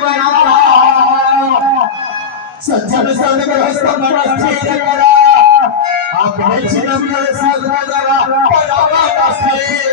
बनावा सज्जन सद्ग्रस्त मन स्थिर करा आपल्याची नम्र साधना जरा बनावा स्थिर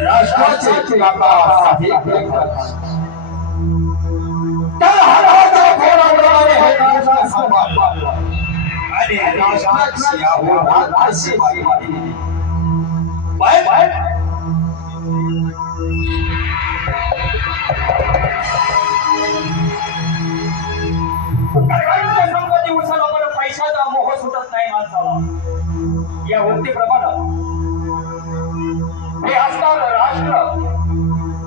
राष्ट्राचे पैशाचा मोह सुटत नाही माणसाला या वृत्तीप्रमाणे हे असणार राष्ट्र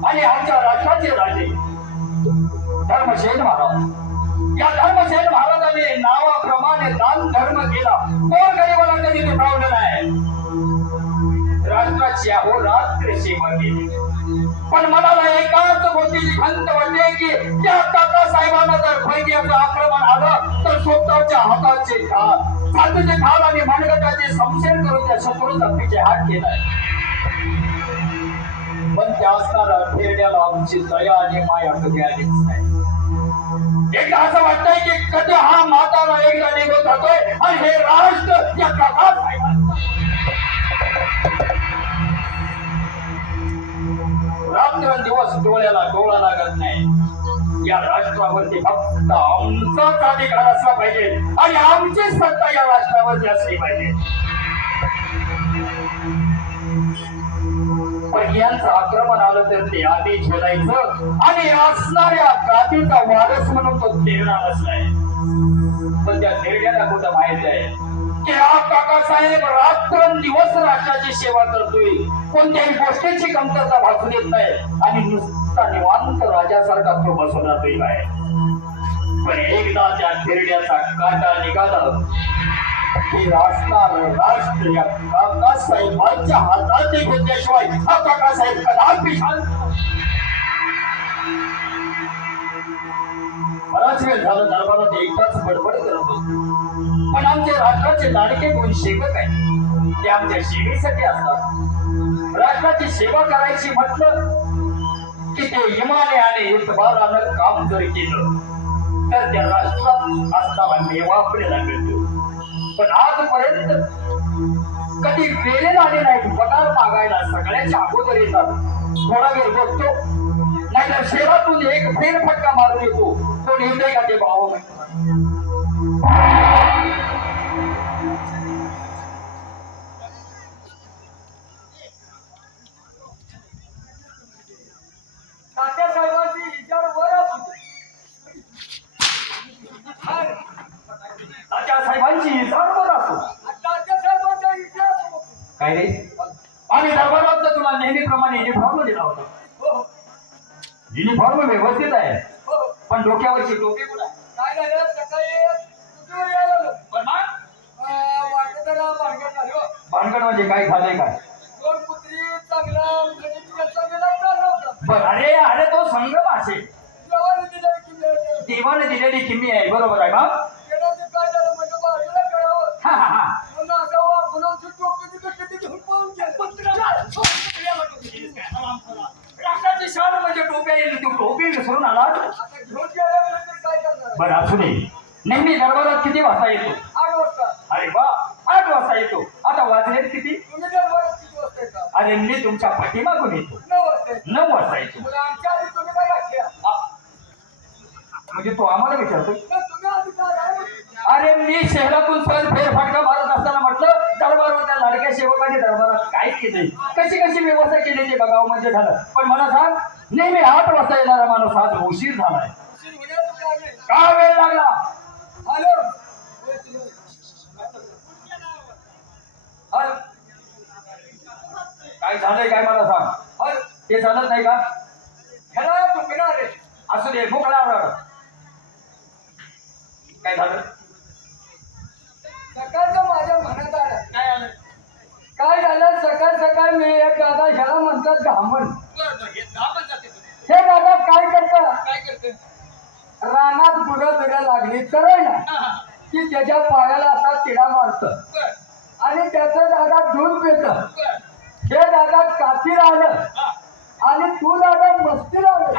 आणि आमच्या राष्ट्राचे राजे धर्मसेन महाराज या धर्मसेन महाराजांनी नावाप्रमाणे दान धर्म केला कोण गरीबाला कधी दुखावलं नाही राष्ट्राची अहोरात्र सेवा केली पण मनाला एकाच गोष्टीची खंत वाटते की त्या काका साहेबांना जर फैक्याचं आक्रमण आलं तर स्वतःच्या हाताचे घाल छातीचे घाल आणि मनगटाचे संशय करून त्या शत्रूचा पिछे हात केलाय पण त्या असणारा फेरण्याला आमची दया आणि माया कधी आलीच नाही एकदा असं वाटतंय की कधी हा म्हातारा एकदा निघत जातोय आणि हे राष्ट्र या काका साहेबांचा रात्रंदिवस डोळ्याला डोळा लागत नाही या राष्ट्रावरती फक्त आमचाच अधिकार असला पाहिजे आणि आमची सत्ता या राष्ट्रावरती असली पाहिजे पण यांचं आक्रमण आलं तर ते आधी झेलायचं आणि असणाऱ्या गादीचा वारस म्हणून तो तेरणार असलाय पण त्या तेरड्याला कुठं माहित आहे की हा काकासाहेब रात्रंदिवस राष्ट्राची सेवा करतोय कोणत्याही गोष्टीची कमतरता भासू देत नाही आणि नुसता निवांत राजासारखा तो बसून राहतोय काय पण एकदा त्या तेरड्याचा काटा निघाला ही राष्ट्र या काकासाहेबांच्या हातात घेतल्याशिवाय हा काकासाहेब कदापि शांत बराच वेळ झाला दरबारात एकटाच बडबड करत होतो पण आमचे राष्ट्राचे लाडके कोण सेवक आहे ते आमच्या सेवेसाठी असतात राष्ट्राची सेवा करायची म्हटलं की ते इमाने इतबारानं काम जर केलं तर त्या राष्ट्रात असताना मेवा आपल्याला मिळतो पण आजपर्यंत कधी वेळेला आले नाही पगार मागायला सगळ्याच्या अगोदर येतात थोडा वेळ बघतो नाहीतर शहरातून एक फेरफटका मारून येतो तो निर्णय का ते भाव तात्यासाहेबांची विचार वर तात्यासाहेबांची विचार वर असो तात्यासाहेबांचा इतिहास काय रे आम्ही दरबारात तुला नेहमीप्रमाणे युनिफॉर्म दिला होता युनिफॉर्म व्यवस्थित आहे पण डोक्यावरची टोपी कुठे काय झालं सकाळी भानगड म्हणजे काय झालंय काय दोन पुत्री चांगला अरे अरे तो संगम असेल देवाने दिलेली किमती आहे बरोबर आहे मग काय झालं म्हणजे बाजूला कळावं राष्ट्राची शान म्हणजे टोप्या येईल तू टोपी विसरून आला बरं असू दे. नेहमी दरबारात किती वाजता येतो? 8 वाजता. अरे वा, 8 वाजता येतो. आता वाजलेत किती? तुम्ही दरबारात किती वाजता येता? अरे मी तुमच्या पाठीमागून येतो. 9 वाजता येता. 9 वाजता येतो. मग आमच्या आधी तुम्ही काय घातल्या? म्हणजे तो आम्हाला विचारतो? तर तुम्ही आधी काय आहे? अरे मी शहरातून सहज फेरफटका मारत असताना म्हटलं दरबारात त्या लाडक्या सेवकाने दरबारात काय केले, कशी कशी व्यवस्था केली ते बघावं म्हणजे झालं. पण मला सांग, नेहमी 8 वाजता येणारा माणूस आज उशीर झालाय. उशीर होण्याचं काय नाही. का वेळ लागला? हॅलो. हल काय झालंय काय मला सांग. हल ते चालत नाही का? ह्याला चुकणार रे. असू दे, भोकळा. काय झालं? सकाळचं माझ्या मनात आलं. काय आलं? काय झालं, सकाळ सकाळ मी एक दादा ह्याला म्हणतात घामण. हे दादा काय करतात? काय करते? रानात गुडं बिडं लागली चढायला की त्याच्या पायाला असा तिडा मारत आणि त्याचं दादा दूध पित. हे दादा कातील आलं आणि तू दादा मस्तीला आलं.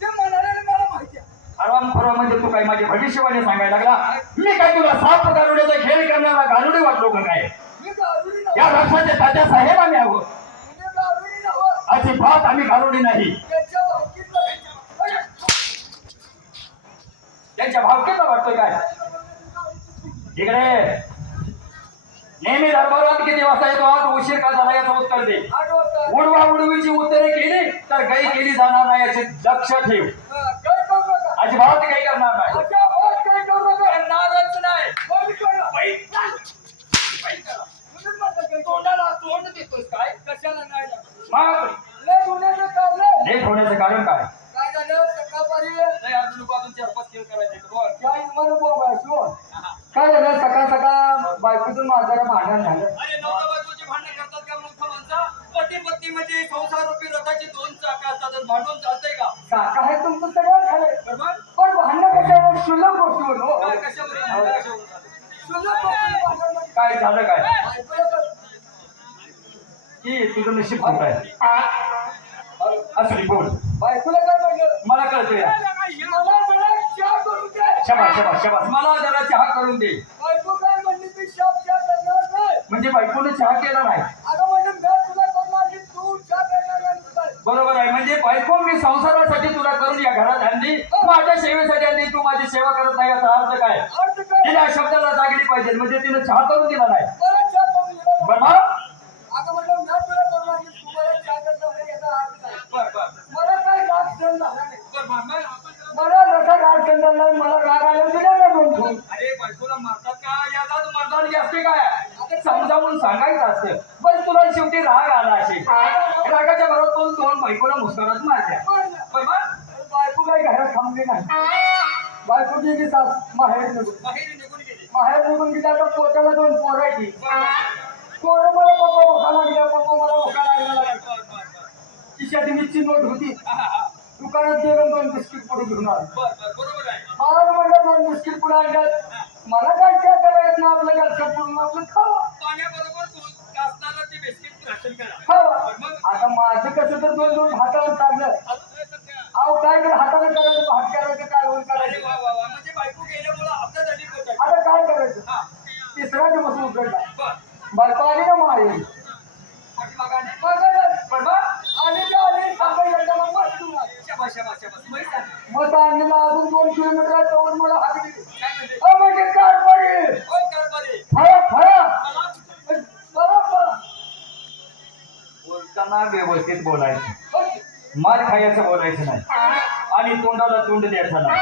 ते म्हणाले मला माहिती आहे. आराम खरं म्हणजे तू काय माझी भविष्यवाणी सांगायला लागला? मी काय तुला साप गारुड्याचा खेळ करणारा गारुडी वाटलो का काय? मी गारुडी नव्हे. या राष्ट्राचे तात्या साहेब आम्ही आहोत. मी गारुडी नव्हे. अजिबात आम्ही गारुडी नाही. त्याच्या भावकीतलं. त्यांच्या भावकीचा वाटतोय काय? इकडे नेहमी दरबारात किती वाजता येतो? आज उशीर का झाला याचं उत्तर दे. 8 वाजता. उडवा उडवीची उत्तरे केली तर काही केली जाणार नाही याचे लक्ष ठेव. काय करू नका. अजिबात काही करणार नाही. अजिबात काय करू नका. करणारच नाही. कोण करा. वाईट करा. तुम्हीच म्हणता काय. तोंडाला तोंड देतोस काय? कशाला नाही लागलं. मग लय गुन्ह्याचं कारण. लेट होण्याचं कारण काय? काय झालं सकाळपारी नाही अजून बाजून 4-5 खेळ करायचे. बोल. काय मला बोलायचो. काय झालं सकाळ सकाळ बायकोतून माझ्या भांडण झालं. अरे नवरा बायकोची भांडण करतात का मोठा माणसा? पती पत्नी म्हणजे संसार रूपी रथाची 2 चाकं असतात. भांडून चालतंय का? काका आहे तुमचं सगळं झालंय. बरोबर? पण भांडण कशावर शुल्लक गोष्टीवर हो. काय कशावर कशावर? शुल्लक गोष्टीवर भांडण म्हणजे काय झालं काय? बायकोला तर- की तुझं नशीब खूप आहे. असली बोल. बायकोला काय म्हणलं. मला कळतंय. मला जरा चहा करून दे. शबास शबास शबास. मला जरा चहा करून दे. बायको काय म्हणली मी चहा करणार नाही. म्हणजे बायकोने चहा केला नाही. अगं म्हणजे मी तुला करून आणली तू चहा करणार नाही. बरोबर आहे. म्हणजे बायको मी संसारासाठी तुला करून या घरात आणली, माझ्या सेवेसाठी आणली, तू माझी सेवा करत नाही याचा अर्थ काय? अर्थ काय. तिला शब्दाला जागली पाहिजे. म्हणजे तिने चहा करून दिला नाही. मला चहा करून दिला. बरोबर? अगं म्हटलं मी तुला करून आणली तू मला चहा करता म्हणजे याचा अर्थ काय. बर. मला काय राग सहन झाला नाही. बर. मला जसा राग सहन झाला नाही मला राग आला दिला ना 2 ठोक. अरे बायकोला मारतात का? याचाच मर्दानी असते काय? आता समजावून सांगायचं असतं. पण तुला शेवटी राग आला असेल. रागाच्या भरात दोन बायकोला मुस्करात मारल्या. बरोबर? बायको काही घरात थांबली नाही. बायको गेली सास माहेर निघून. माहेर निघून गेली. आता पोटाला 2 पोरं आहे. पोरं मला पप्पा भोका लागल्या. पप्पा मला भोका लागला. खिशात वीसची नोट होती. दुकानात गेलो 2 बिस्किट पुढे घेऊन आलो. बरोबर आहे. मला म्हणलं 2 बिस्किट पुढे आणल्यात. मला काय काय करायचं ना आपलं घरचं पुढून आपलं खावा. पाण्याबरोबर दूध असताना ते बिस्किट राशन करा. खावा. आता माझं कसं तर 2 हातावर चाललं. अहो काय कर हाताने करायचं भात करायचं काय होईल करायचं. म्हणजे बायको गेल्यामुळे आपल्यासाठी पोट आहे. आता काय करायचं. तिसरा दिवस उघडला. बर. बायको आली ना माहेरी. पाठीमागाने. बरोबर आणि जे आली सकाळी एकदा मग मस्त घेऊन आली. शाबास. माहित आहे. मग आणलेला अजून 2 किलोमीटर आहे तेवढं मला हात दिली. काय म्हणते? म्हणजे कारभारी होय कारभारी. फळा मला बरोबर. बोलताना व्यवस्थित बोलायचं. मार खायचं बोलायचं नाही. आणि तोंडाला तोंड द्यायचं नाही.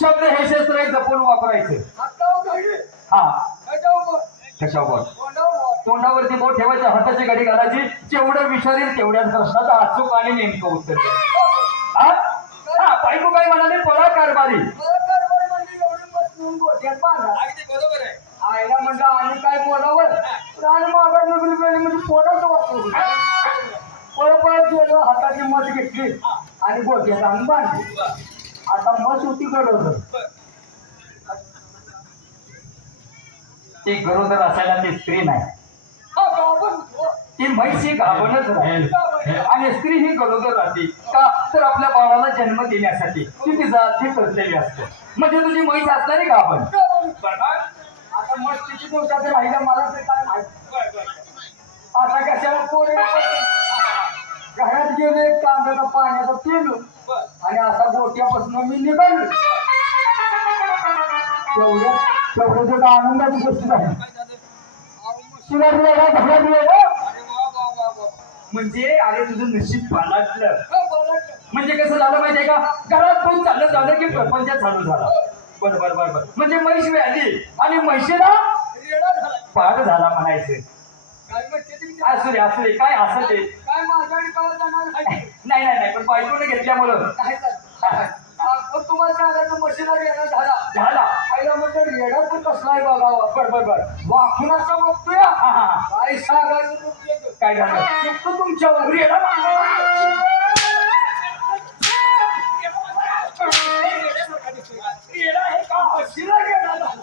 शब्द हे शस्त्र आहे, जपून वापरायचं. हातावर घडी. हा त्याच्यावर कशावर? तोंडावर. तोंडावरती बोट ठेवायचं, हाताची घडी घालायची. जेवढं विचारेल तेवढ्याच प्रश्नाचं अचूक आणि नेमकं उत्तर द्यायचं. हा बायको काय म्हणाली? पळा कारभारी. मला कारभारी म्हणजे एवढी मस्त घेऊन गोठ्यात बांधा. अगदी बरोबर आहे. आईला म्हणलं आणि काय बोलावं. आणि मागात निघून गेली म्हणजे पोटाचं वापरून पळत गेलो. हाताची मत घेतली आणि गोठ्यात आणून बांधली. आता मत होती गरोदर. ती गरोदर असायला ती स्त्री नाही. हा गाभण. ती म्हैस ही गाभणच राहील. गाभण. आणि स्त्री ही गरोदर राहते का तर आपल्या बाळाला जन्म देण्यासाठी ती तिचं आधी कर्तव्य असतं. म्हणजे तुझी म्हैस असणार आहे का आपण? आता मग किती दिवसाचं राहिलं मला ते काय माहिती. आता कशाला पोरे घरात गेले तांब्याचा पाण्याचा पिलो आणि असा गोट्यापासून मी निघालो. तेवढं जर आनंदाची गोष्ट झाली. तुला घरात गेलं म्हणजे अरे तुझं नशीब पालाटलं. म्हणजे कसं झालं माहितीये का, घरात खूप चाललं झालं की प्रपंच चालू झाला. बरोबर बरोबर. म्हणजे म्हैस आली आणि म्हैशीला पाठ झाला म्हणायचं. असू दे काय असं ते काय माझ्याकडे काय जाणार नाही नाही नाही पण बायकोने घेतल्यामुळं तुम्हाला सांगायचं मशीनला रेडा झाला. आईला म्हणलं रेडा पण कसला आहे बघावा. बर वाकून असं बघतोय काय सांगायचं काय झालं एकटं तुमच्यावर रेडा मशीनला रेडा झाला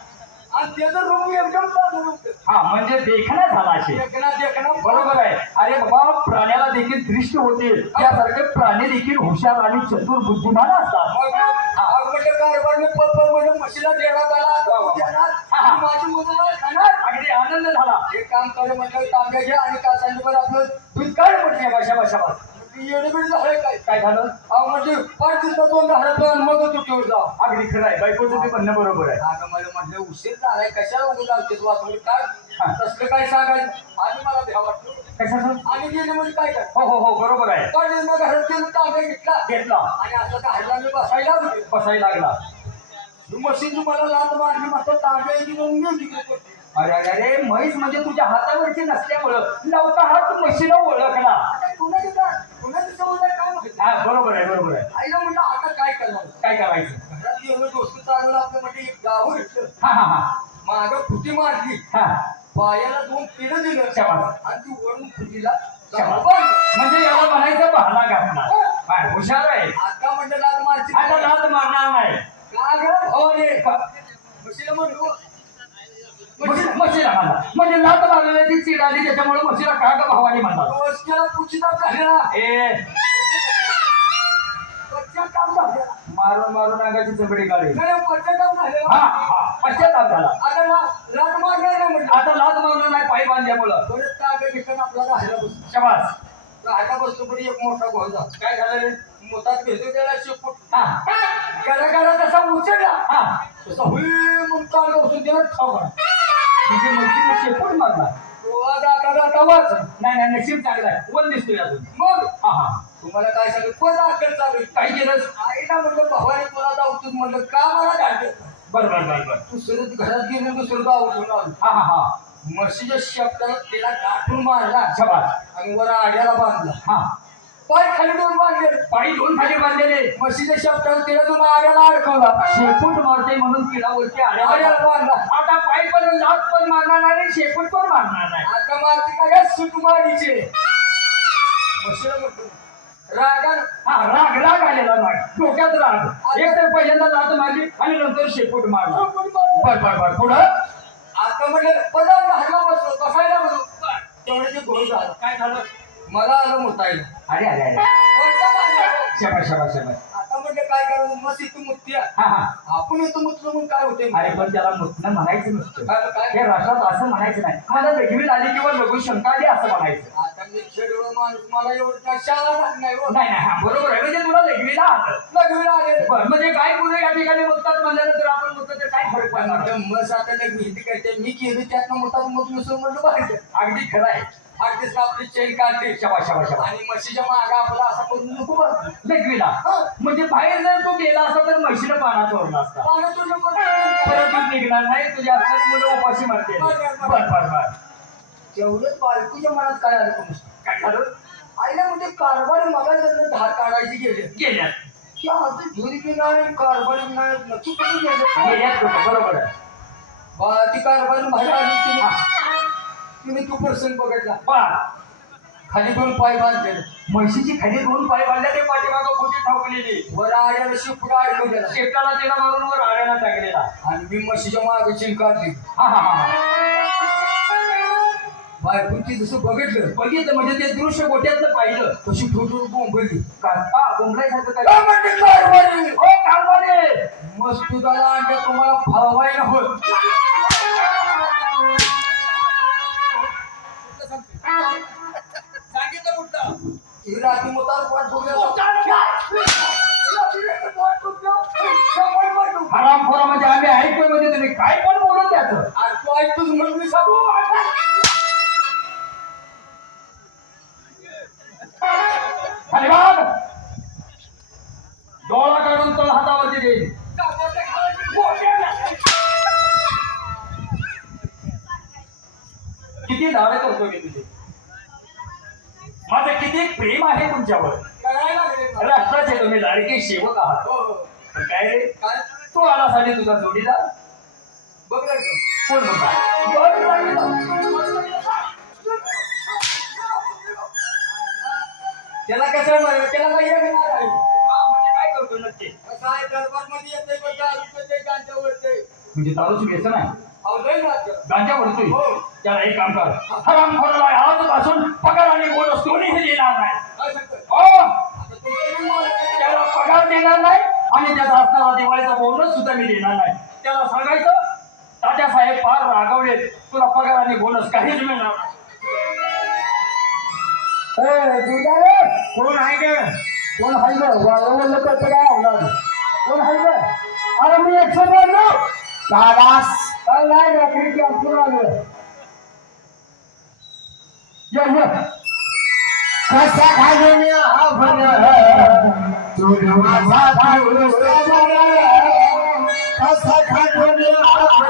आणि त्याचं रूप एकदम चालू होतं. हा म्हणजे देखणा झाला असे. देखना बरोबर आहे. अरे बाबा प्राण्याला देखील दृष्टी होते यासारखे प्राणी देखील हुशार आणि चतुर बुद्धिमान असतात. म्हशीला रेडा झाला माझी मुलं खाणार. अगदी आनंद झाला. एक काम कर म्हटलं तांब्या घ्या आणि कासांवर आपलं दूध काढ म्हटलं. बशा एवढं झालंय काय झालं म्हणजे 5 दिवसात 2 घरात मग तू ठेवून जा. अगदी खरं आहे. बायकोचं ते म्हणणं बरोबर आहे. आता मला म्हटलं उशीर झालाय कशाला उभं लावतेस वाचून काय तसलं काय सांगायचं आणि मला भ्या वाटलं. कशाचं? आणि गेले म्हणजे काय कर हो बरोबर आहे. पण मग घरात गेलो तांब्या घेतला आणि असं धाडला मी बसायला लागला. मशीन तुम्हाला लात मारली मात्र तांब्या घेऊन अरे अरे अरे म्हैस म्हणजे तुझ्या हातावरची नसल्यामुळं लवकर हात म्हशीला ओळखला. कुणाचं समजलं काय माहिती. हा बरोबर आहे. आईला म्हणलं आता काय करणार. काय करायचं? घरात गेलो गोष्ट चालवलं आपलं म्हणजे एक गाव घेतलं हा मागं फुटी मारली पायाला 2 किडं दिलं शाबास. आणि ती वरून फुटीला शाबास. बांधलं. म्हणजे याला म्हणायचं बहाना घातला. काय हुशार आहे. आता म्हणलं लात मारची आता लात मारणार नाही. का गं भाऊ रे म्हशीला म्हणलो म्हशीला म्हणला म्हणजे लात मारलेली ती चिड आली त्याच्यामुळे म्हशीला का ग भावानी म्हणतात. रोजच्याला पुचिता झाला ए काम झालं मारून अंगाची चपडी काढली. पश्चाताप झालेला. पश्चाताप झाला. आता लात मारणार नाही म्हटलं. आता लात मारणार नाही पायी बांधल्यामुळं. परत तांब्या घेऊन आपला राहायला बसतो. शाबास. राहायला बसतो पण एक मोठा घोळा काय झालं रे? मोतात भेटतो त्याला शेपूट गरा तसा उचलला तसा हुई मग चाल बसून त्याला ठावा म्हणजे म्हशीला शेपूट मारला. जाता वाच नाही नशीब चांगला आहे. वन दिसतोय अजून. मग हा तुम्हाला काय सांगू कोण अक्कल चालू काय केलंस? आईला म्हणलं भावाने तुला जाऊतूच म्हणलं का मला घालते. बरोबर दुसरं घरात गेलं दुसरं गाव उठून आलो. हा म्हशीच्या शब्दाला तिला गाठून मारला शाबास. आणि वर आड्याला बांधला. पाय खाली 2 बांधले पायी 2 खाली बांधलेले. म्हशीच्या शब्दाला तिला 2 आड्याला अडकवला. शेपूट मारते म्हणून किडावरती आड्याला बांधला. आता पायी पण लात पण मारणार नाही शेपूट पण मारणार नाही. आता मारते काय सुट मारीचे म्हशीला म्हटलं रागान राग आलेला राग डोक्यात राग. एक तर पहिल्यांदा लात मारली आणि नंतर शेपूट मारला. बर पुढं आता म्हणजे पदार्थ हल्ला बसलो बसायला बसलो तेवढे ते गोळ झालं. काय झालं? मला आलं मोतायला. अरे शाबास. आता म्हणजे काय करायचं मस्त इथं मुत्या आपण येतो मुतलो म्हणून काय होते. अरे पण त्याला मुतणं म्हणायचं नसतं. काय हे राष्ट्रात असं म्हणायचं नाही. मला लघवी आली किंवा लघु शंका आली असं म्हणायचं. आता मी खेळ माणूस मला एवढं काय शाळा नाही नाही बरोबर आहे. म्हणजे तुला लघवीला आलं. लघवीला आले म्हणजे काय पुढे या ठिकाणी मुततात म्हणल्यानंतर आपण मुततो तर काय फरक पडणार. मस आता लघवी करते मी गेलो त्यातनं मोठा मग मिसळून म्हणलं बाहेर. अगदी खरं आहे. अगदीच आपली चैन काढते शाबास. आणि म्हशीच्या मागं आपला असा करून नको बघ लघवीला. म्हणजे बाहेर जर तू गेला असता तर म्हशीला पाण्यात ओरला असता. परत तू निघणार नाही. तुझ्या असणारी मुलं उपाशी मारते. बर तेवढंच बायकोच्या मनात काय आलं कोण काय झालं? आईला म्हणजे कारभार मला त्यांना धार काढायची गेल्यात की आता धुरी बी नाही कारभार नाही नक्की कुठे गेल्यात बरोबर आहे. ती कारभार बाहेर आली तिने तू पर्सन बघितला खाली 2 पाय बांधलेले. म्हशीची खाली 2 पाय बांधले ते पाठीमागं खोटी ठाकलेली. वर आड्याला शिपुडा अडकवलेला शेताला तिला मारून वर आड्याला टाकलेला आणि मी म्हशीच्या मागे चिन काढली. बायकोची जसं बघितलं बघितलं म्हणजे ते दृश्य गोट्यातलं पाहिलं. तशी थोडी बोंबली का बोंबलायसारखं काय? काय म्हणते कारभारी? हो कारभारी. मस्त दुधाला अंड्या तुम्हाला फळवायला होत सांगितलं कुठलं? ही रात्री मोतार पाठ हरामखोरा म्हणजे आम्ही ऐकतोय म्हणजे तुम्ही काय पण बोलत त्याचं. तू ऐकतोच म्हणून मी सांगू खाली बघ. डोळा काढून तो हातावरती देईल. किती धाडे करतो मी तुझे. माझं किती प्रेम आहे तुमच्यावर. राष्ट्राचे तुम्ही लाडके सेवक आहात. पण काय रे, काय तू आलासाठी तुझा जोडीदार बघ रे कोण म्हणता? त्याला कसं मारेल त्याला काही येणार आहे म्हणजे काय करतो नक्की? कसं आहे दरबारमध्ये येते पण दारू पिते गांजा ओढते म्हणजे दारूची व्यसन आहे. अहो लय नाच गांजा ओढतोय. हो. त्याला एक काम कर. हरामखोराला आजपासून पगार आणि बोनस दोन्हीही देणार नाही. काय सांगतोय हो, आता तुमचं नाव आहे. त्याला पगार देणार नाही आणि त्याचा असणारा दिवाळीचा बोनस सुद्धा मी देणार नाही. त्याला सांगायचं तात्यासाहेब फार रागवले, तुला पगार आणि बोनस काहीच मिळणार नाही. कोण आहे का कोण आहे ग वाळवलं कसं काय होणार कोण आहे ग अरे मी 192 दादास काय नाही रात्रीची आपण आलो ये कसा खाली मी आपण तू माझा भाऊ कसा खाली मी आपण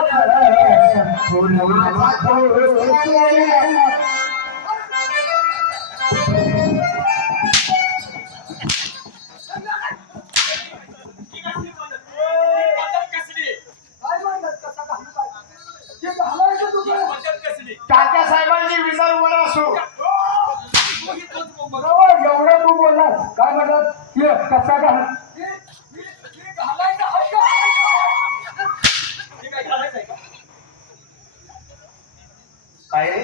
तू माझा भाऊ तात्या साहेबांची विचार बरं असो एवढं तू बोललास काय म्हणतात ये कसा घाल काय रे,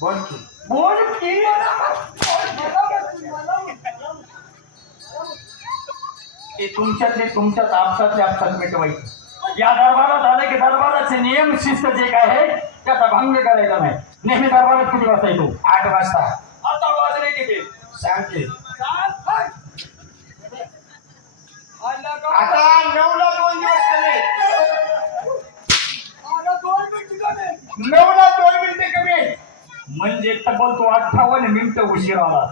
बोल की बोल की. ते तुमच्यातले तुमच्यात आपसातले आपसात मिटवायचं. या दरबारात आले की दरबाराचे नियम शिस्त जे काय आहे त्याचा भंग करायचा नाही. नेहमी दरबारात किती वाजता येतो? 8 वाजता आता वाजले किती? सांग की आता 9ला 2 दिवस कमी 9ला 2 मिनिटे कमी म्हणजे तब्बल तो 58 मिनिटं उशीर आला.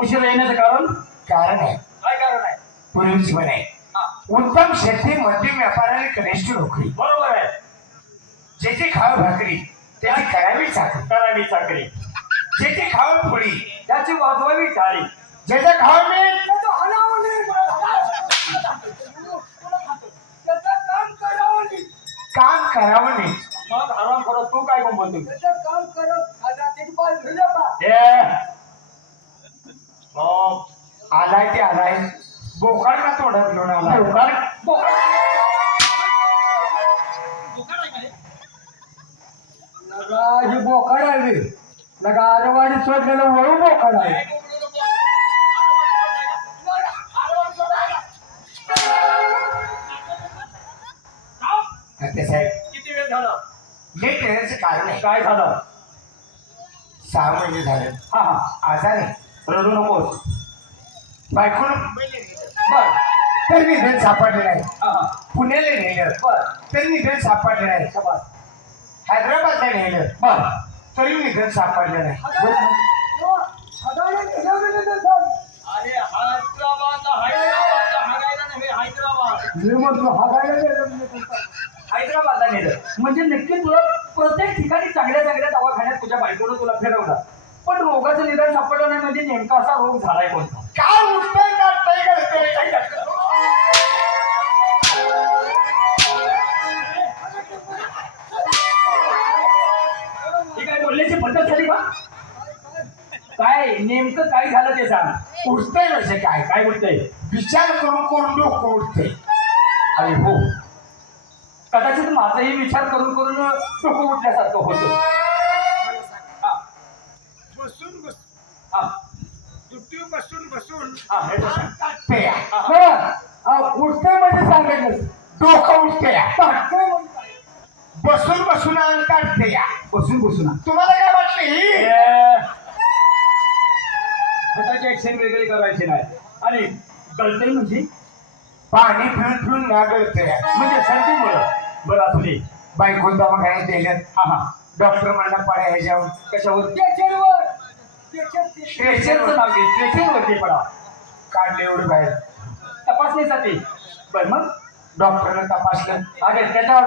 उशीर येण्याचं कारण कारण आहे काय कारण आहे? पूर्वीच म्हणे हा, उत्तम शेती मध्यम व्यापाराने कनिष्ठ नोकरी बरोबर आहे. ज्याची खाव भाकरी त्याची करावी चाकरी करावी चाकरी, ज्याची खाव पोळी त्याची वाजवावी टाळी. ज्याचा खाव मिळेल काम करावं नाही मग आराम करत तू काय कोण बोलतो? काम करत आलाय ते आलाय बोकाड का तोडत घेऊन आलाय ही बोकाड आहे लगा आरवाडी सोडलेलं वळू बोकाड आहे साहेब किती वेळ झाला? लेट येण्याचं कारण आहे काय झालं? 6 महिने झाले हा हा, आजारी रडू नकोस. बायकोनं बर. तर निधन सापडलेलं आहे हा हा, पुण्याला नेलं बर तर निधन सापडलेलं आहे शाबास. हैदराबादला नेलं बर. तरी निधन सापडलेलं आहे अरे मी म्हणतो हैदराबादला नेलं म्हणजे नक्की तुला प्रत्येक ठिकाणी चांगल्या चांगल्या दवाखान्यात तुझ्या बायकोनं तुला फिरवलं, पण रोगाचं निदान सापडलं नाही. म्हणजे नेमका असा रोग झालाय कोणता? काय उठतंय काढतंय करतोय ही काय बोलण्याची पद्धत झाली का? काय नेमकं काय झालं ते सांग. उठतंय म्हणजे काय काय बोलतंय? विचार करून करून डोकं उठते अरे हो, कदाचित माझाही विचार करून करून डोकं उठल्यासारखं होतं. हा, हा, हे तर सांग. काटतया. उठते म्हणजे सांगायचं डोकं उठतया. टाकतंय म्हणजे काय? बसून बसून अंग काढतया. बसून बसून तुम्हाला काय वाटलं ही हाताचे ऍक्शन वेगळे करायचे नाही आणि गळतरी म्हणजे पाणी पिऊन पिऊन ना गळतया. म्हणजे सर्दीमुळं. बरं असू दे. बायको दवाखान्यात दिल्यात. हा हा. डॉक्टर म्हणला पळा ह्याच्यावर. कशावर? त्याच्यावर त्याच्यात स्ट्रेचरचं नाव घे. स्ट्रेचरवरती पडा. काढले एवढं बाहेर. तपासणीसाठी. बरं मग डॉक्टरने तपासलं. अरे त्याच्यावर